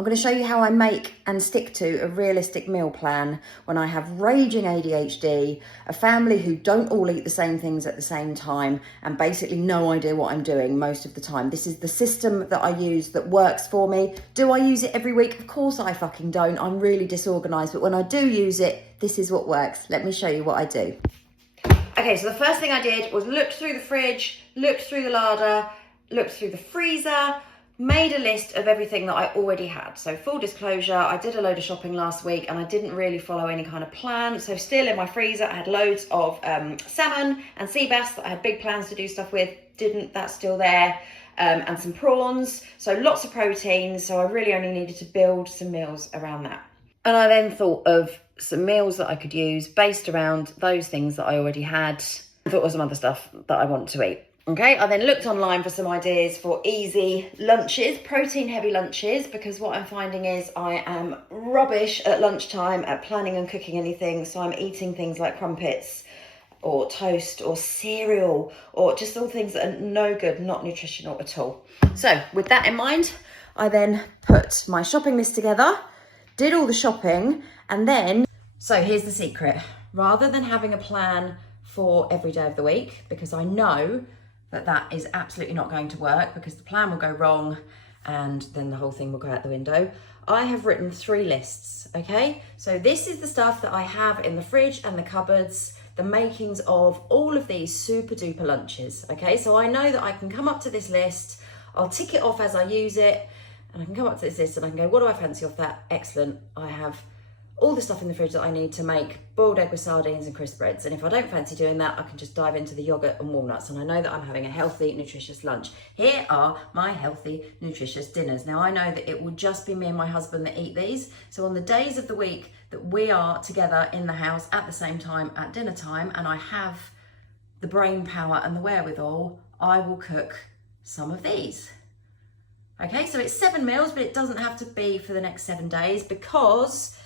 I'm going to show you how I make and stick to a realistic meal plan when I have raging ADHD, a family who don't all eat the same things at the same time, and basically no idea what I'm doing most of the time. This is the system that I use that works for me. Do I use it every week? Of course I fucking don't. I'm really disorganized, but when I do use it, this is what works. Let me show you what I do. Okay, so the first thing I did was looked through the fridge, looked through the larder, looked through the freezer, made a list of everything that I already had. So full disclosure, I did a load of shopping last week and I didn't really follow any kind of plan. So still in my freezer, I had loads of salmon and sea bass that I had big plans to do stuff with. That's still there. And some prawns. So lots of protein. So I really only needed to build some meals around that. And I then thought of some meals that I could use based around those things that I already had. I thought of some other stuff that I want to eat. Okay, I then looked online for some ideas for easy lunches, protein heavy lunches, because what I'm finding is I am rubbish at lunchtime at planning and cooking anything. So I'm eating things like crumpets or toast or cereal or just all things that are no good, not nutritional at all. So with that in mind, I then put my shopping list together, did all the shopping, and then, so here's the secret. Rather than having a plan for every day of the week, because I know that is absolutely not going to work because the plan will go wrong and then the whole thing will go out the window. I have written 3 lists, okay? So this is the stuff that I have in the fridge and the cupboards, the makings of all of these super duper lunches, okay? So I know that I can come up to this list, I'll tick it off as I use it, and I can come up to this list and I can go, what do I fancy off that? Excellent, I have all the stuff in the fridge that I need to make boiled egg with sardines and crisp breads. And if I don't fancy doing that, I can just dive into the yogurt and walnuts. And I know that I'm having a healthy, nutritious lunch. Here are my healthy, nutritious dinners. Now I know that it will just be me and my husband that eat these. So on the days of the week that we are together in the house at the same time at dinner time, and I have the brain power and the wherewithal, I will cook some of these. Okay, so it's 7 meals, but it doesn't have to be for the next 7 days because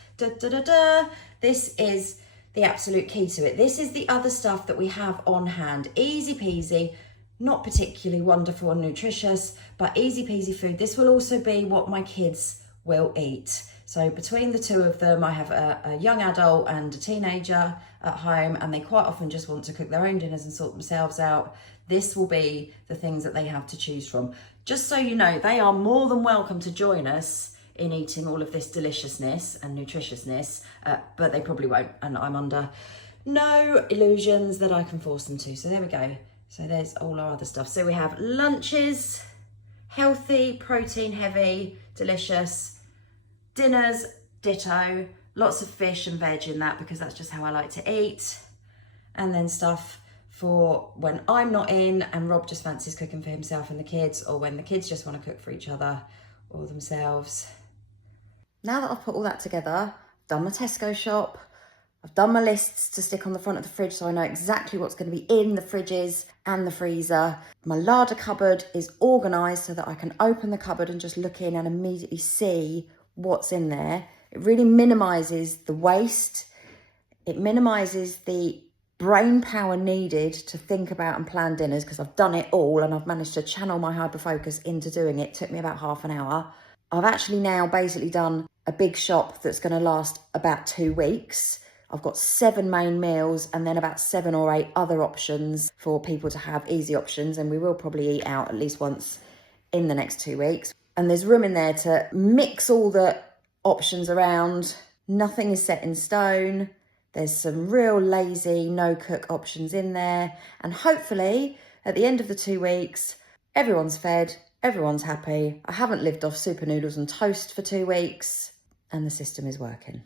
this is the absolute key to it. This is the other stuff that we have on hand. Easy peasy, not particularly wonderful and nutritious, but easy peasy food. This will also be what my kids will eat. So between the 2 of them, I have a young adult and a teenager at home, and they quite often just want to cook their own dinners and sort themselves out. This will be the things that they have to choose from. Just so you know, they are more than welcome to join us in eating all of this deliciousness and nutritiousness, but they probably won't, and I'm under no illusions that I can force them to. So there we go. So there's all our other stuff. So we have lunches, healthy, protein heavy, delicious. Dinners, ditto. Lots of fish and veg in that because that's just how I like to eat. And then stuff for when I'm not in and Rob just fancies cooking for himself and the kids, or when the kids just want to cook for each other or themselves. Now that I've put all that together, I've done my Tesco shop, I've done my lists to stick on the front of the fridge so I know exactly what's going to be in the fridges and the freezer. My larder cupboard is organised so that I can open the cupboard and just look in and immediately see what's in there. It really minimises the waste. It minimises the brain power needed to think about and plan dinners because I've done it all and I've managed to channel my hyperfocus into doing it. It took me about half an hour. I've actually now basically done a big shop that's going to last about 2 weeks. I've got 7 main meals and then about 7 or 8 other options for people to have, easy options, and we will probably eat out at least once in the next 2 weeks. And there's room in there to mix all the options around. Nothing is set in stone. There's some real lazy no-cook options in there. And hopefully at the end of the 2 weeks, everyone's fed, everyone's happy. I haven't lived off super noodles and toast for 2 weeks and the system is working.